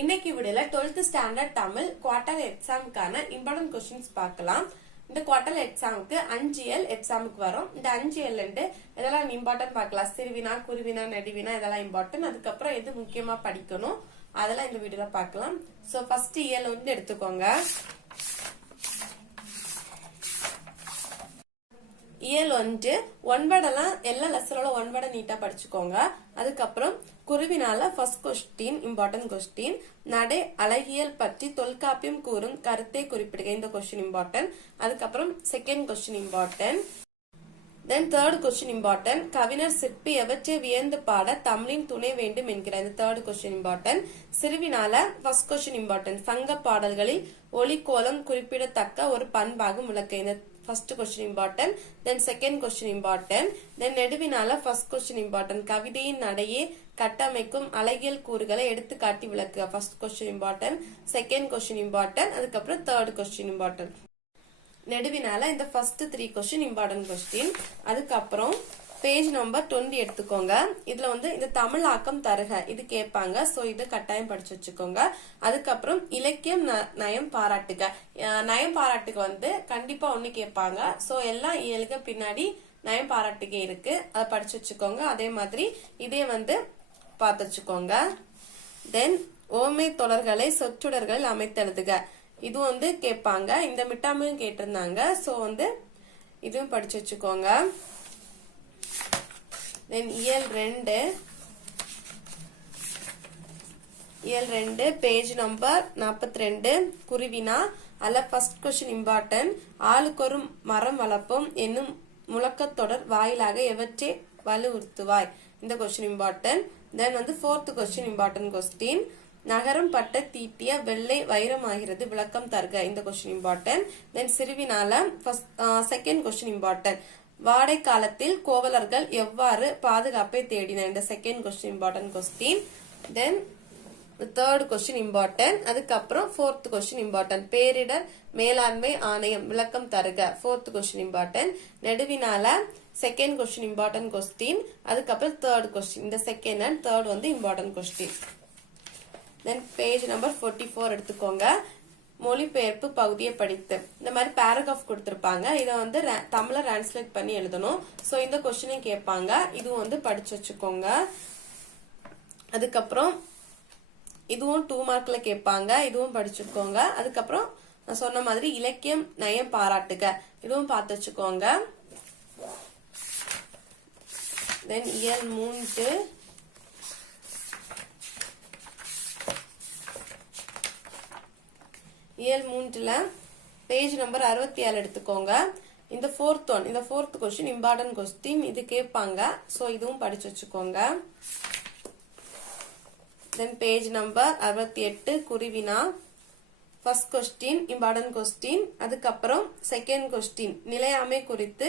இன்னைக்கு வீடியோல 12th standard Tamil quarter எக்ஸாமுக்கான இம்பார்ட்டன்ட் கொஸ்டின்ஸ் பார்க்கலாம். இந்த குவார்டர் எக்ஸாமுக்கு 5L எக்ஸாமுக்கு வரும். இந்த 5L இதெல்லாம் இம்பார்ட்டன்ட் பார்க்கலாம். சிறுவினா, குருவினா, நெடுவினா இதெல்லாம் இம்பார்ட்டன்ட். அதுக்கப்புறம் எது முக்கியமா படிக்கணும் அதெல்லாம் இந்த வீடியோல பார்க்கலாம். சோ ஃபர்ஸ்ட் இயல் எடுத்துக்கோங்க. இயல் 1 ஒன்படெல்லாம் எல்லா லெசனோட ஒன்பட நீட்டா படிச்சுக்கோங்க. அதுக்கப்புறம் குருவினால ஃபர்ஸ்ட் கொஸ்டின் இம்பார்ட்டன்ட் கொஸ்டின். நடை அழகியல் பற்றி தொல்காப்பியம் கூறும் கருத்தை குறிப்பிடுக. இந்த கொஸ்டின் இம்பார்ட்டன்ட். அதுக்கப்புறம் second question important. Then third question important. கவிஞர் சிற்பி எவற்றை வியந்து பாட தமிழின் துணை வேண்டும் என்கிற இந்த தேர்ட் கொஸ்டின் இம்பார்ட்டன்ட். சிறுவினால ஃபர்ஸ்ட் கொஸ்டின் இம்பார்ட்டன்ட். சங்க பாடல்களில் ஒளிக்கோலம் குறிப்பிடத்தக்க ஒரு பண்பாகும் விளக்க. இந்த first question important. Then second question important. Then நெடுவினால ஃபர்ஸ்ட் கொஸ்டின் இம்பார்ட்டன்ட். கவிதையின் நடையே கட்டமைக்கும் அழகியல் கூறுகளை எடுத்துக்காட்டி விளக்குக. First question important. Second question important. அதுக்கப்புறம் தேர்ட் கொஸ்டின் இம்பார்ட்டன்ட். நெடுவினால இந்த ஃபர்ஸ்ட் 3 கொஸ்டின் இம்பார்ட்டன்ட் கொஸ்டின். அதுக்கப்புறம் பேஜ் நம்பர் 20 எடுத்துக்கோங்க. இதுல இந்த தமிழ் ஆக்கம் தருக இது கேட்பாங்க. சோ இது கட்டாயம் படிச்சு வச்சுக்கோங்க. அதுக்கப்புறம் இலக்கியம் நயம் பாராட்டுக. நயம் பாராட்டுக கண்டிப்பா ஒண்ணு கேட்பாங்க. சோ எல்லாம் இயலுக்கு பின்னாடி நயம் பாராட்டுக இருக்கு. அதை படிச்சு வச்சுக்கோங்க. அதே மாதிரி இதே பார்த்து வச்சுக்கோங்க. தென் ஓமை தொடர்களை சொற்றொடர்கள் அமைத்தெழுதுக. இது கேட்பாங்க. இந்த மிட்டாமையும் கேட்டிருந்தாங்க. சோ இதுவும் படிச்சு வச்சுக்கோங்க. தென் இயல் 2 பேஜ் நம்பர் 42 குருவினா அல்ல ஃபர்ஸ்ட் கொஸ்டின் இம்பார்ட்டன்ட். ஆளுக்கொரு மரம் வளர்ப்போம் என்னும் முழக்கத்தொடர் வாயிலாக எவற்றை வலியுறுத்துவாய். இந்த question important. Then fourth question important question. நகரம் பட்ட தீட்டிய வெள்ளை வைரமாகிறது விளக்கம் தருக. இந்த கொஸ்டின் இம்பார்ட்டன்ட். தென் சிறுவினால செகண்ட் கொஸ்டின் இம்பார்ட்டன்ட். வாடை காலத்தில் கோவலர்கள் எவ்வாறு பாதுகாப்பை தேடினர். இந்த second question important question. Then third question important. அதுக்கப்புறம் ஃபோர்த் கொஸ்டின் இம்பார்ட்டன்ட். பேரிடர் மேலாண்மை ஆணையம் விளக்கம் தருக. Fourth question important. நெடுவினால செகண்ட் கொஸ்டின் இம்பார்ட்டன்ட் கொஸ்டின். அதுக்கப்புறம் தேர்ட் கொஸ்டின். இந்த second and third important question. Then page number 44 எடுத்துக்கோங்க. மொழிபெயர்ப்பு பகுதியை படித்து இந்த மாதிரி பேராகிராஃப் கொடுத்திருப்பாங்க. இதை தமிழ டிரான்ஸ்லேட் பண்ணி எழுதணும். சோ இந்த கொஸ்டினையும் கேட்பாங்க. இதுவும் படிச்சு வச்சுக்கோங்க. அதுக்கப்புறம் இதுவும் 2 மார்க்ல கேட்பாங்க. இதுவும் படிச்சுக்கோங்க. அதுக்கப்புறம் நான் சொன்ன மாதிரி இலக்கியம் நயம் பாராட்டுக இதுவும் பார்த்து வச்சுக்கோங்க. தென் இயல் 3 இயல் 3ல பேஜ் நம்பர் 67 எடுத்துக்கோங்க. இந்த ஃபோர்த் கொஸ்டின் இம்பார்ட்டன்ட் கொஸ்டின். இது கேட்பாங்க. சோ இதுவும் படிச்சு வச்சுக்கோங்க. தென் பேஜ் நம்பர் 68 குருவினா ஃபர்ஸ்ட் கொஸ்டின் இம்பார்ட்டன்ட் கொஸ்டின். அதுக்கப்புறம் செகண்ட் கொஸ்டின் நிலையாமை குறித்து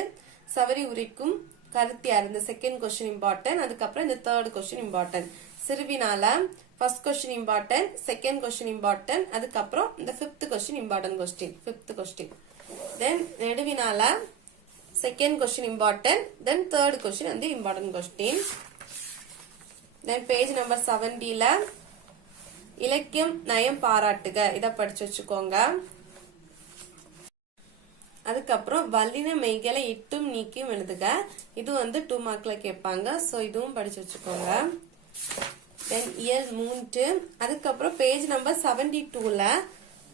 சவரி உரிக்கும் கருத்தியார். இந்த செகண்ட் கொஸ்டின் இம்பார்ட்டன்ட். அதுக்கப்புறம் இந்த தேர்ட் கொஸ்டின் இம்பார்ட்டன்ட். சிறுவினால first question important, second question important. அதுக்கப்புறம் இந்த fifth question important question. Fifth question. Then நெடுவினால second question important. Then third question important question. Then page number 70ல இலக்கியம் நயம் பாராட்டுக இதை படிச்சு வச்சுக்கோங்க. அதுக்கப்புறம் வல்லின மெய்களை இட்டும் நீக்கியும் எழுதுக. இது 2 மார்க்ல கேட்பாங்க. சோ இதுவும் படிச்சு வச்சுக்கோங்க. தென் இயல் 3 அதுக்கப்புறம் பேஜ் நம்பர் 72ல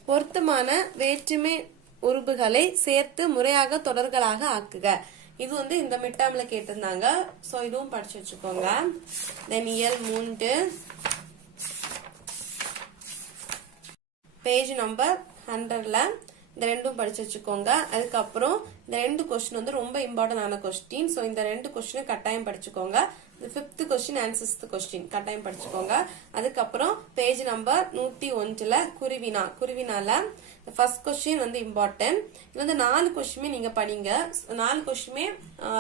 பொருத்தமான வேற்றுமை உறுப்புகளை சேர்த்து முறையாக தொடர்களாக ஆக்குக. இது இந்த மிட்டாம்ல கேட்டிருந்தாங்க. சோ இதுவும் படிச்சு வச்சுக்கோங்க. தென் இயல் 3 பேஜ் நம்பர் 100ல இந்த ரெண்டும் படிச்சு வச்சுக்கோங்க. அதுக்கப்புறம் இந்த 2 கொஸ்டின் ரொம்ப இம்பார்ட்டன்ட் ஆன கொஸ்டின். சோ இந்த 2 கொஸ்டின் கட்டாயம் படிச்சுக்கோங்க. Fifth question and sixth question கட்டாயம் படிச்சுக்கோங்க. அதுக்கப்புறம் பேஜ் நம்பர் 101ல குருவினால ஃபர்ஸ்ட் கொஸ்டின் இம்பார்ட்டன்ட். இது 4 கொஸ்டினுமே நீங்க படிங்க. 4 கொஸ்டினுமே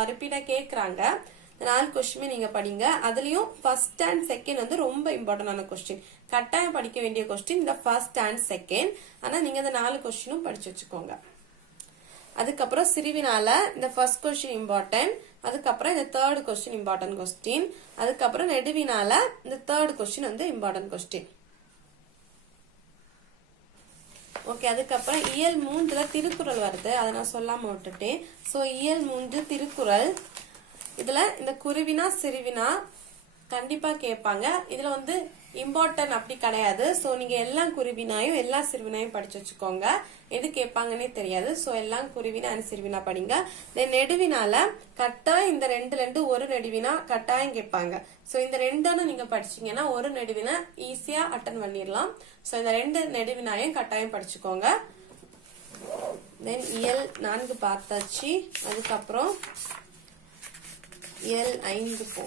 ரிப்பீட்டா கேக்குறாங்க. 4 கொஸ்டினுமே நீங்க படிங்க. அதுலயும் ஃபர்ஸ்ட் அண்ட் செகண்ட் ரொம்ப இம்பார்ட்டன்ட் ஆன கொஸ்டின். கட்டாயம் படிக்க வேண்டிய கொஸ்டின் இந்த ஃபர்ஸ்ட் அண்ட் செகண்ட். ஆனா நீங்க இந்த 4 கொஸ்டினும் படிச்சு வச்சுக்கோங்க. அதுக்கப்புறம் சிறுவினால இந்த ஃபர்ஸ்ட் கொஸ்டின் இம்பார்ட்டன்ட். அதுக்கப்புறம் இந்த தேர்ட் கொஸ்டின் இம்பார்ட்டன்ட் கொஸ்டின். அதுக்கப்புறம் நெடுவினால இந்த third question important question. Okay, அதுக்கப்புறம் இயல் 3ல திருக்குறள் வருது, அதை நான் சொல்லாம விட்டுட்டேன். சோ இயல் 3 திருக்குறள். இதுல இந்த குருவினா சிறுவினா கண்டிப்பா கேட்பாங்க. இதுல வந்து இம்பார்ட்டன்ட் அப்படி கிடையாது. சோ நீங்க எல்லா குருவினாயும் எல்லா சிறுவினாயும் படிச்சு வச்சுக்கோங்க. எது கேட்பாங்கன்னே தெரியாது. சோ எல்லாம் குருவினா அண்ட் சிறுவினா படிங்க. நெடுவினால கட்டாயம் இந்த ரெண்டு ஒரு நெடுவினா கட்டாயம் கேட்பாங்க. சோ இந்த ரெண்டும் நீங்க படிச்சீங்கன்னா ஒரு நெடுவினா ஈஸியா அட்டன் பண்ணிடலாம். சோ இந்த 2 நெடுவினாயும் கட்டாயம் படிச்சுக்கோங்க. தென் இயல் 4 பார்த்தாச்சு. அதுக்கப்புறம் இயல் 5 போ.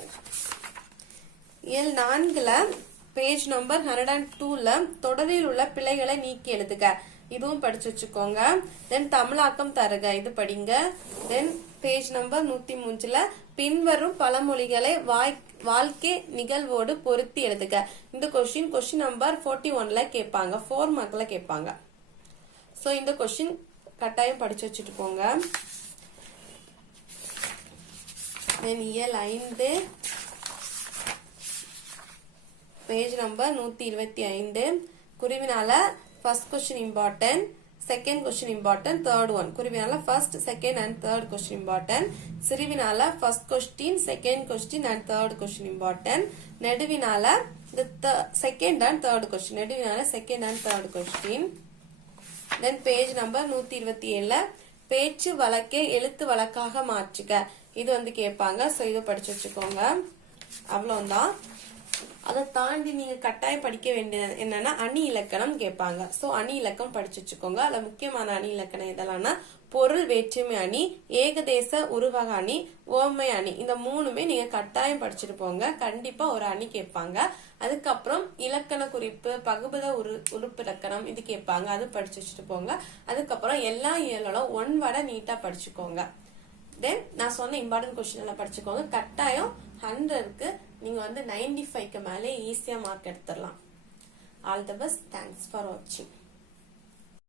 இயல் 4ல பேஜ் நம்பர் 102ல தொடரில் உள்ள பிழைகளை நீக்கி எழுதுக, இதுவும் படிச்சு வச்சுக்கோங்க. தென் தமிழாக்கம் தருக, இது படிங்க. தென் பேஜ் நம்பர் 103ல பின்வரும் பழமொழிகளை வாழ்க்கை நிகழ்வோடு பொருத்தி எழுதுக. இந்த கொஸ்டின் நம்பர் 41ல கேட்பாங்க, 4 மார்க்ல கேட்பாங்க. சோ இந்த கொஸ்டின் கட்டாயம் படிச்சு வச்சுட்டு போங்க. தென் இயல் 5 பேஜ் நம்பர் 125 குருவினால first question important, second question important, third one. குருவினால first, second and third question important. சிறுவினால first question, second question and third question important. நெடுவினால செகண்ட் அண்ட் தேர்ட் கொஸ்டின், நெடுவினால second and third question. Then page number 127ல பேச்சு வழக்கை எழுத்து வழக்காக மாற்றுக, இது வந்து கேட்பாங்க. சோ இதை படிச்சு வச்சுக்கோங்க. அவ்வளவுதான். அதை தாண்டி நீங்க கட்டாயம் படிக்க வேண்டியது என்னன்னா அணி இலக்கணம் கேட்பாங்க. சோ அணி இலக்கம் படிச்சு வச்சுக்கோங்க. அதுல முக்கியமான அணி இலக்கணம் எதெல்லாம்னா பொருள் வேற்றுமை அணி, ஏகதேச உருவக அணி, ஓமை அணி. இந்த 3மே நீங்க கட்டாயம் படிச்சுட்டு போங்க. கண்டிப்பா ஒரு அணி கேட்பாங்க. அதுக்கப்புறம் இலக்கண குறிப்பு, பகுபத உறுப்பு இலக்கணம் இது கேட்பாங்க, அது படிச்சு வச்சுட்டு போங்க. அதுக்கப்புறம் எல்லா இயலும் 1 வேர்டை நீட்டா படிச்சுக்கோங்க. தென் நான் சொன்ன இம்பார்ட்டன்ட் கொஸ்டின் எல்லாம் படிச்சுக்கோங்க. கட்டாயம் 100க்கு நீங்க வந்து 95க்கு மேலே ஈஸியா மார்க் எடுத்துடலாம். All the best. Thanks for வாட்சிங்.